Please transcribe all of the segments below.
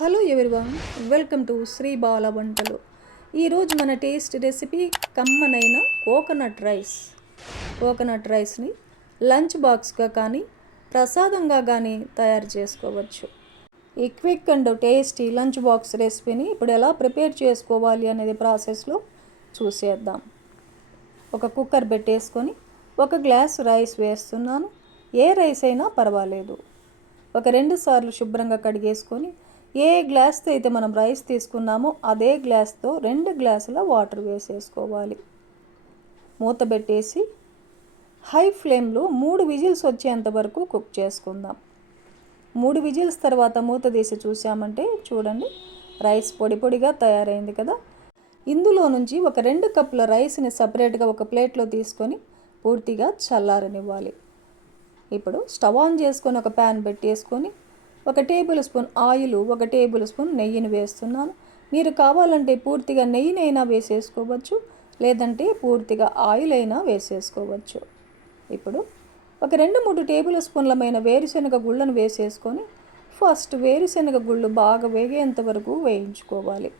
Hello everyone welcome to Sri Bala వంటలు. ఈరోజు మన టేస్ట్ రెసిపీ కమ్మనైన కోకోనట్ రైస్. కోకోనట్ రైస్ని లంచ్ బాక్స్గా కానీ ప్రసాదంగా కానీ తయారు చేసుకోవచ్చు. ఈ quick and tasty lunch box రెసిపీని ఇప్పుడు ఎలా ప్రిపేర్ చేసుకోవాలి అనేది ప్రాసెస్లో చూసేద్దాం. ఒక కుక్కర్ పెట్టేసుకొని ఒక గ్లాస్ రైస్ వేస్తున్నాను. ఏ రైస్ అయినా పర్వాలేదు. ఒక రెండు సార్లు శుభ్రంగా కడిగేసుకొని ఏ గ్లాస్తో అయితే మనం రైస్ తీసుకున్నామో అదే గ్లాస్తో రెండు గ్లాసుల వాటర్ వేసేసుకోవాలి. మూత పెట్టేసి హై ఫ్లేమ్లో మూడు విజిల్స్ వచ్చేంత వరకు కుక్ చేసుకుందాం. మూడు విజిల్స్ తర్వాత మూత తీసి చూసామంటే చూడండి రైస్ పొడి పొడిగా తయారైంది కదా. ఇందులో నుంచి ఒక రెండు కప్పుల రైస్ని సపరేట్గా ఒక ప్లేట్లో తీసుకొని పూర్తిగా చల్లారనివ్వాలి. ఇప్పుడు స్టవ్ ఆన్ చేసుకొని ఒక ప్యాన్ పెట్టేసుకొని ఒక టేబుల్ స్పూన్ ఆయిల్ ఒక టేబుల్ స్పూన్ నెయ్యిని వేస్తున్నాను. మీరు కావాలంటే పూర్తిగా నెయ్యినైనా వేసేసుకోవచ్చు లేదంటే పూర్తిగా ఆయిల్ అయినా వేసేసుకోవచ్చు. ఇప్పుడు ఒక రెండు మూడు టేబుల్ స్పూన్లమైన వేరుశనగ గుళ్ళను వేసేసుకొని ఫస్ట్ వేరుశనగ గుళ్ళు బాగా వేగేంత వరకు వేయించుకోవాలి.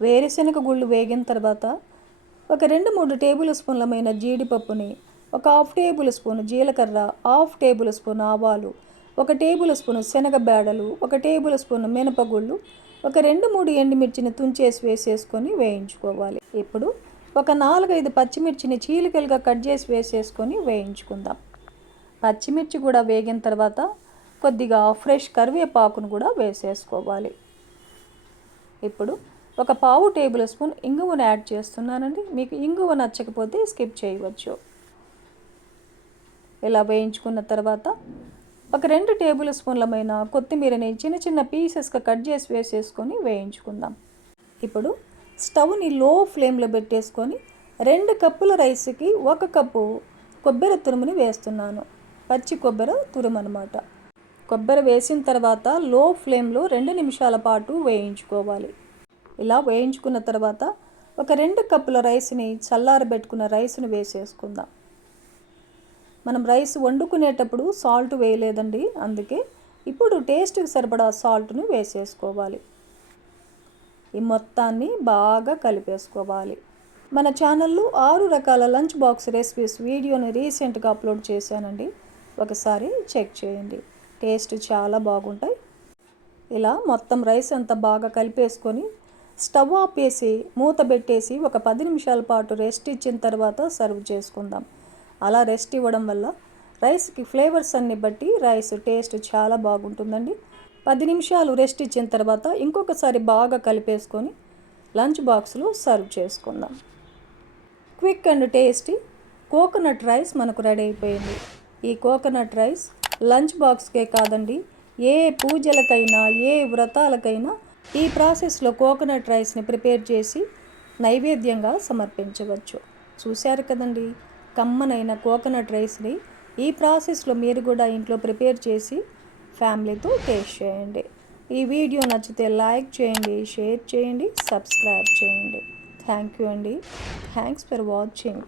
వేరుశనగ గుళ్ళు వేగిన తర్వాత ఒక రెండు మూడు టేబుల్ స్పూన్లమైన జీడిపప్పుని ఒక హాఫ్ టేబుల్ స్పూన్ జీలకర్ర హాఫ్ టేబుల్ స్పూన్ ఆవాలు ఒక టేబుల్ స్పూన్ శనగ బేడలు ఒక టేబుల్ స్పూన్ మినపగుళ్ళు ఒక రెండు మూడు ఎండుమిర్చిని తుంచేసి వేసేసుకొని వేయించుకోవాలి. ఇప్పుడు ఒక నాలుగైదు పచ్చిమిర్చిని చీలికలుగా కట్ చేసి వేసేసుకొని వేయించుకుందాం. పచ్చిమిర్చి కూడా వేగిన తర్వాత కొద్దిగా ఫ్రెష్ కరివేపాకును కూడా వేసేసుకోవాలి. ఇప్పుడు ఒక పావు టేబుల్ స్పూన్ ఇంగువను యాడ్ చేస్తున్నానండి. మీకు ఇంగువ నచ్చకపోతే స్కిప్ చేయవచ్చు. ఇలా వేయించుకున్న తర్వాత ఒక రెండు టేబుల్ స్పూన్లమైన కొత్తిమీరని చిన్న చిన్న పీసెస్గా కట్ చేసి వేసేసుకొని వేయించుకుందాం. ఇప్పుడు స్టవ్ని లో ఫ్లేమ్లో పెట్టేసుకొని రెండు కప్పుల రైస్కి ఒక కప్పు కొబ్బరి తురుముని వేస్తున్నాను. పచ్చి కొబ్బరి తురుము అనమాట కొబ్బరి వేసిన తర్వాత లో ఫ్లేమ్లో రెండు నిమిషాల పాటు వేయించుకోవాలి. ఇలా వేయించుకున్న తర్వాత ఒక రెండు కప్పుల రైస్ని చల్లారబెట్టుకున్న రైస్ని వేసేసుకుందాం. మనం రైస్ వండుకునేటప్పుడు సాల్ట్ వేయలేదండి అందుకే ఇప్పుడు టేస్ట్కి సరిపడా సాల్ట్ని వేసేసుకోవాలి. ఈ మొత్తాన్ని బాగా కలిపేసుకోవాలి. మన ఛానల్లో ఆరు రకాల లంచ్ బాక్స్ రెసిపీస్ వీడియోని రీసెంట్గా అప్లోడ్ చేశానండి. ఒకసారి చెక్ చేయండి. టేస్ట్ చాలా బాగుంటాయి. ఇలా మొత్తం రైస్ అంతా బాగా కలిపేసుకొని స్టవ్ ఆపేసి మూత పెట్టేసి ఒక పది నిమిషాల పాటు రెస్ట్ ఇచ్చిన తర్వాత సర్వ్ చేసుకుందాం. అలా రెస్ట్ ఇవ్వడం వల్ల రైస్కి ఫ్లేవర్స్ అన్ని బట్టి రైస్ టేస్ట్ చాలా బాగుంటుందండి. పది నిమిషాలు రెస్ట్ ఇచ్చిన తర్వాత ఇంకొకసారి బాగా కలిపేసుకొని లంచ్ బాక్స్లో సర్వ్ చేసుకుందాం. Quick and tasty coconut rice మనకు రెడీ అయిపోయింది. ఈ కోకోనట్ రైస్ లంచ్ బాక్స్కే కాదండి ఏ పూజలకైనా ఏ వ్రతాలకైనా ఈ ప్రాసెస్లో కోకోనట్ రైస్ని ప్రిపేర్ చేసి నైవేద్యంగా సమర్పించవచ్చు. చూశారు కదండి? కమ్మనైన కోకోనట్ రైస్ని ఈ ప్రాసెస్లో మీరు కూడా ఇంట్లో ప్రిపేర్ చేసి ఫ్యామిలీతో టేస్ట్ చేయండి. ఈ వీడియో నచ్చితే లైక్ చేయండి షేర్ చేయండి సబ్స్క్రైబ్ చేయండి. థ్యాంక్ యూ అండి. Thanks for watching.